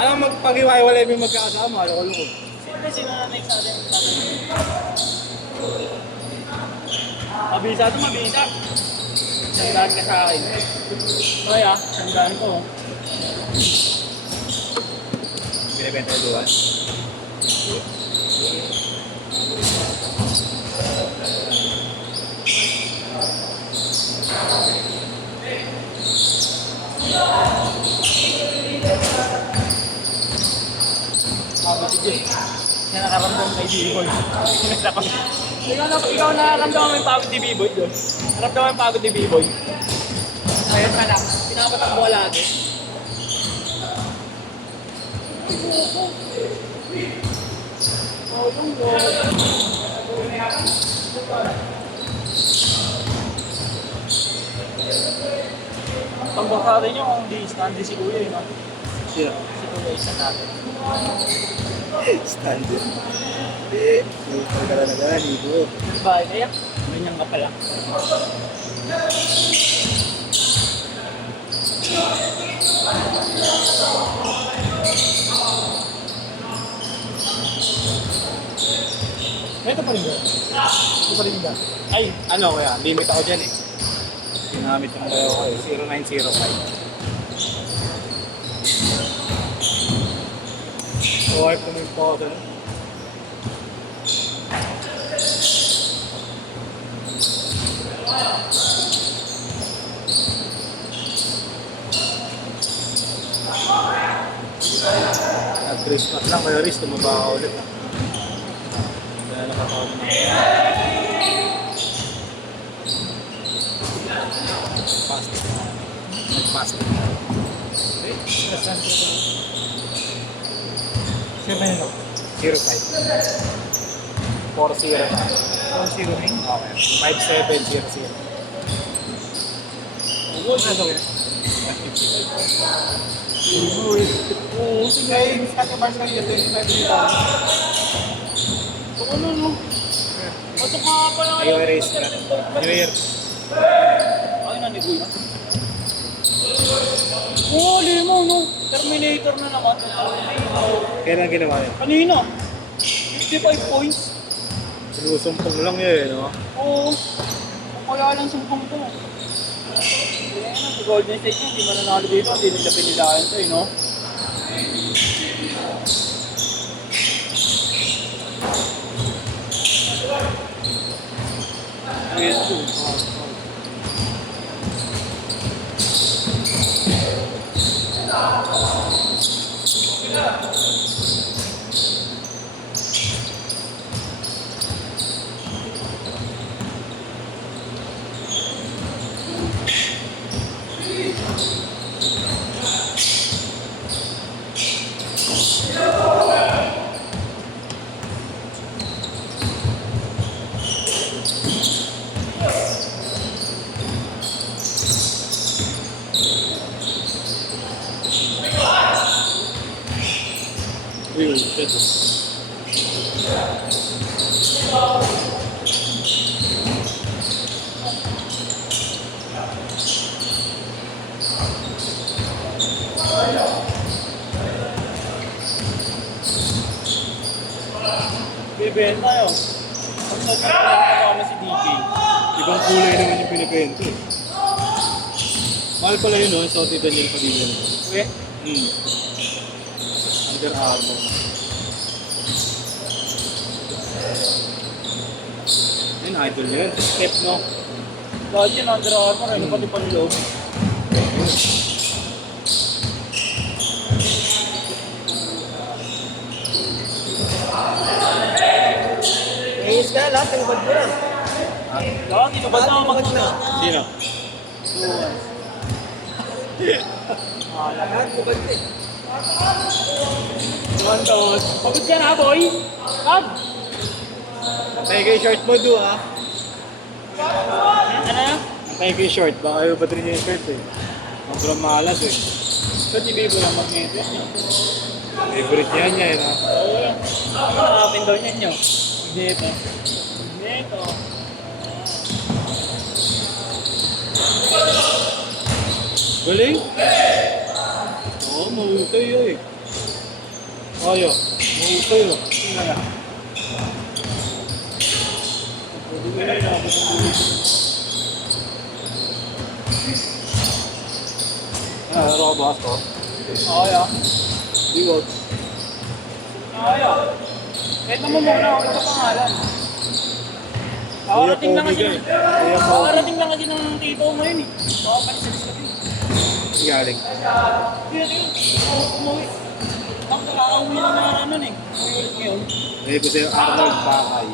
Ano magpag-iwalay mo magkakasama? Loko-loko. Sino na next sa atin? Mabisa ito, mabisa. Sandaan ka sa akin. Kaya, sandaan ko. Binibenta yung duwan. Sabi si Jay, na nakaramdam kay B-Boy. Ikaw nakaramdam mo yung pagod ni B-Boy doon. Naramdam mo yung pagod ni B-Boy. Ayun ka lang, pinapatak mo lagi. Pangbaka rin yung kung di si Kuya yun, no? Sino? Si Kuya isa natin. Standard. Yung pagkala na libo. Ba, kaya? Ganyan ka pala. Ito pa rin ba? Ito pa rin ba? Ay, ano kaya? Limit ako dyan eh. Ginamit yung bayo ko eh. 0905. Okay, pumunta ko doon. Nag-Christmas lang kayo, Riz. Tumaba ka ulit. Kaya nakataon na. Fast. Nag-fast. Sure ba yun? 05. 40. 109? Okay. 5700. Oo, oo, sige. Sa Mars lang yung 25 Ano, no? Patok nga pala New Year race ka. New Year. Ay, naniguy. Oo, limo, no? Terminator na naman. Kailan ginawa yun? Kanina. 55 points. Sinusumpong lang yun, no? Oo. Kaya lang sumpang ko. Sa Golden State yun, hindi mananalo dito. Hindi nila pinilayan ito, no? Uy, shit. Bibenta yun. Ang nagkakaroon na si DJ. Ibang kulay naman yung pinibenta eh. Mahal pala yun, no? Sa Daniel Padilla. Uwe? Under Armour. Ayun, idol yun. Step, no? Dahil yun, Under Armour, ano pati panloob. Ayos ka, lahat ng bad mo yan. Lahat, inubad na ako magkuna. Sino? Lahat ng bad mo eh. Mantos. Pagod ka na, boy? Pag! Tayo kayo short mo do, ah. Ano na? Tayo kayo short. Baka ayaw ba rin yung shirt eh. Sobrang malas eh. So, si Bibo lang magneto. Favorite niya niya eh, no? Oo. Ano nakapin daw niyan nyo? Magneto. Magneto. Galing? Oo, mahusay yun eh. Ayo. Mahusay oh. Kaya. Pwede ko na inabot ang dulo. Robas ko. Kaya. Bigot. Kaya. Kahit naman muna ako sa pangalan. Kakarating lang kasi. Kakarating lang kasi ng tito mo yun eh. Makakapalis sa sabi. Galing. Kaya yun. Umuwi. Ang kakauwi na naman ano eh. Umuwi ulit ngayon. May ko sa'yo Arnold Bakay.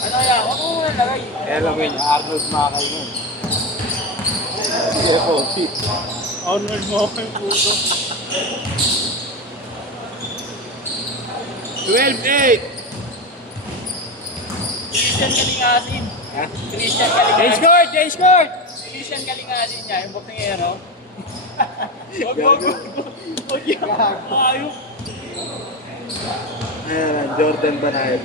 Ano kaya? Ako nga nalagay. Kaya alam mo yun, Arnold Bakay mo. Sige po. Arnold mo ako yung puto. 12-8! Christian Kalingasin. Ha? Christian Change Kalingasin. court! Change court! Christian Kalingasin niya, yung boksingero. Wag yan. Ayok. Ayan, Jordan Banayad.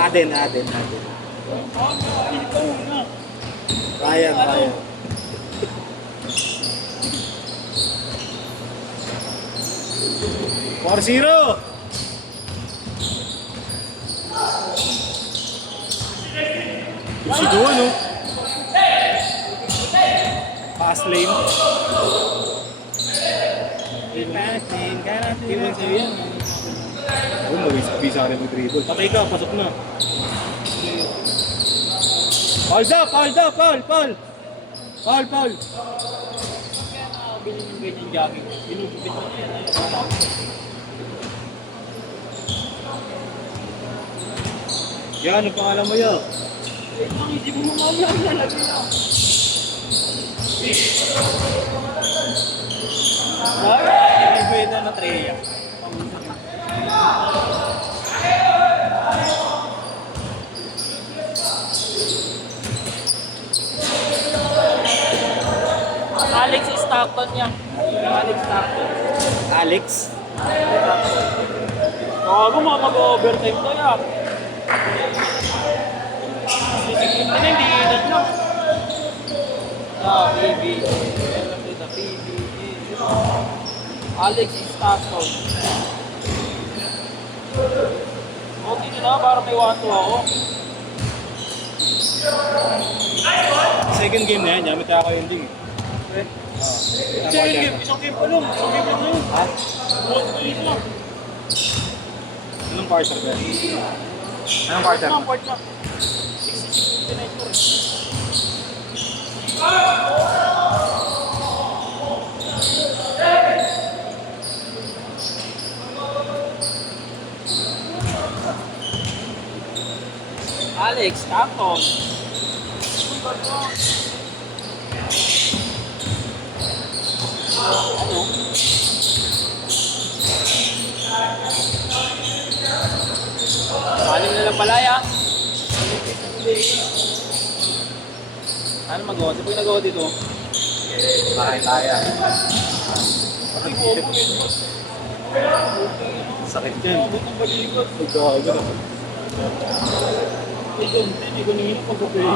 Aden. Ikaw na. Ryan. 4-0! Si Duan, no? Fast lane. Iwan sa'yo yan. Oo, mawis-pisa rin mag-dribble. Patay ka, pasok na. Foul daw! Foul! Kaya nakabili ng ganyan jogging. Binubit mo yan. Yan, ang pangalan mo yan. Ang isip mo mamaya nalagay na. Ay, may kwenta na Treya. Alex Stockton niya. Alex Stockton. Alex? Gago mga mag-overtime to ya. Sisikin na hindi init lang. PB. Alex Stockton. Okay nyo na, para may 1-2 ako. Second game na yan, yamit ako yung ding. Second game, isang game pa lang. Isang game na yun. Ha? Buwan ko yun lang. Anong quarter ba? Anong quarter? Ang part na. 66-59 ko rin. Alex Stockton. Ano? Saling na lang palaya. Ano magawa? Saan po yung nagawa dito? Makakitaya. Ay, bobo yun. Sakit yan. Abot ng balikat. Gago na. Hindi ko nangyayon pagkapay.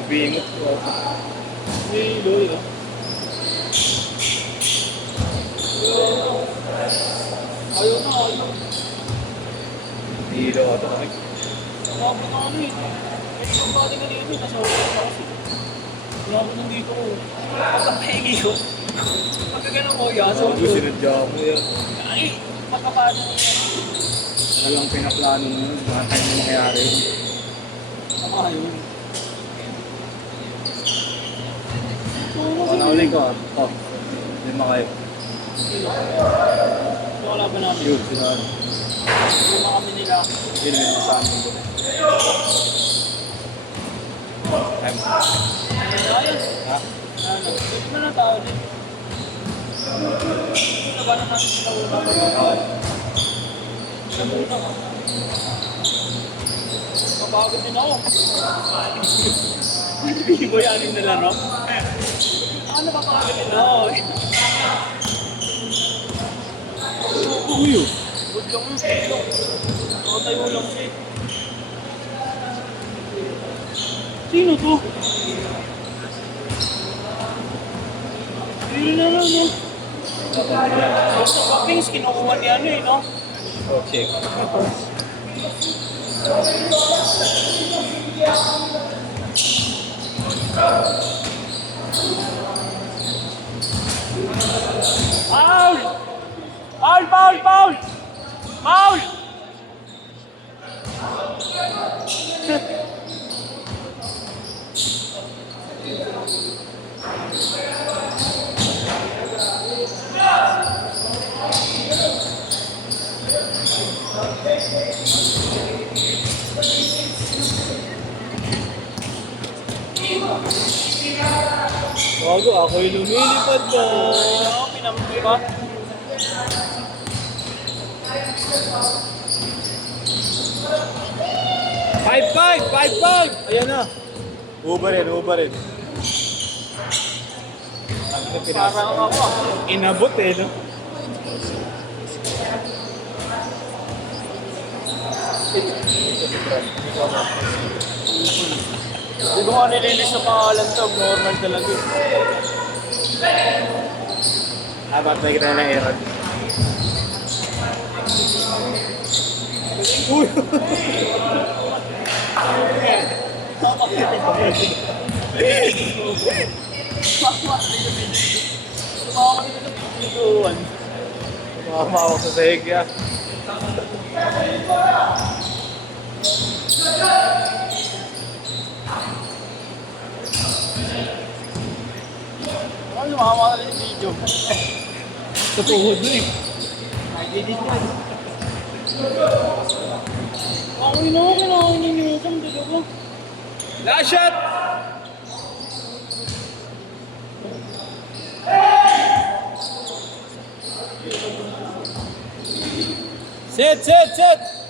Mabingot ko. May loy ah. Ayaw na. Hilo ko ito. Nakabot na ano eh. Pwede kong bati ka dito. Nasa oras na kasi. Nakabot na dito ko. Pagkapahingi ko. Pagkaganon ko yan. Sinadya mo yan. Ay, magkapano na yan. Walang pinaplano mo yun. Mga tayo na mangyari yun. Tama yun. Nauli ko. Ito. Lima kayo. Sino? Ito kalaban namin. Yun, sinahan. Lima kami nila. Yun, yun, sa amin doon. Time. Ayun. Ha? Ano? Pwede na lang tao din. Labanan natin sila una. Siya muna. Mapagod din ako. Hindi ko yan yung nalaro. Ano mapagod din ako? Uyo. Good lang yun. Tayo lang siya. Sino to? Yun na lang, no? Basta Papings, kinukuha ni ano eh, no? Oh, check. Foul! Foul, foul, foul! Foul! Bago ako yung lumilipad na. Oo, pinampi ba? Five! Ayan na. Uber rin. Parang ako ah. Inabot eh, no? Hindi ko nga nililis sa pangalan to, normal talaga eh. Dapat may kita na error. Uy! Makamakawak sa sahig ya. Ano, lumama na rin yung video. Sa tuhod na eh. Nag-edit yan. Ako inuusan talaga. Last shot! Set!